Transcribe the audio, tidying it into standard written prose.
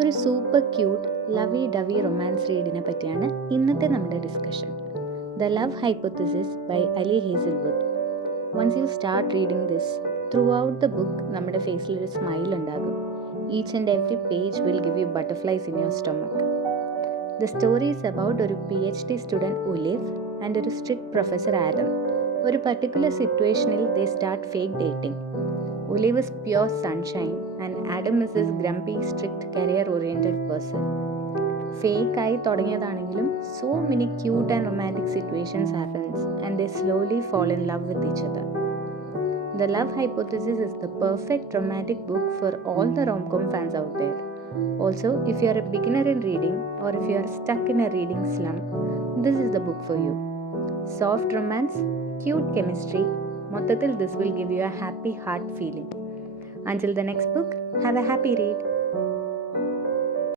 ഒരു super cute lovey dovey romance റീഡിനെ പറ്റിയാണ് ഇന്നത്തെ നമ്മുടെ discussion. The love hypothesis by Ali Hazelwood. Once you start reading this, throughout the book നമ്മുടെ ഫേസിൽ ഒരു സ്മൈൽ ഉണ്ടാകും. Each and every page will give you butterflies in your stomach. The story is about ഒരു PhD student Olive and ഒരു strict professor Adam. ഒരു particular സിറ്റുവേഷനിൽ they start fake dating. Olive is pure sunshine and Adam is this grumpy, strict, career-oriented person. Fake ആയി തുടങ്ങിയതാണെങ്കിലും so many cute and romantic situations happens and they slowly fall in love with each other. The Love Hypothesis is the perfect romantic book for all the rom-com fans out there. Also, if you are a beginner in reading or if you are stuck in a reading slump, this is the book for you. Soft romance, cute chemistry, മൊത്തത്തിൽ this will give you a happy heart feeling. Until the next book, have a happy read.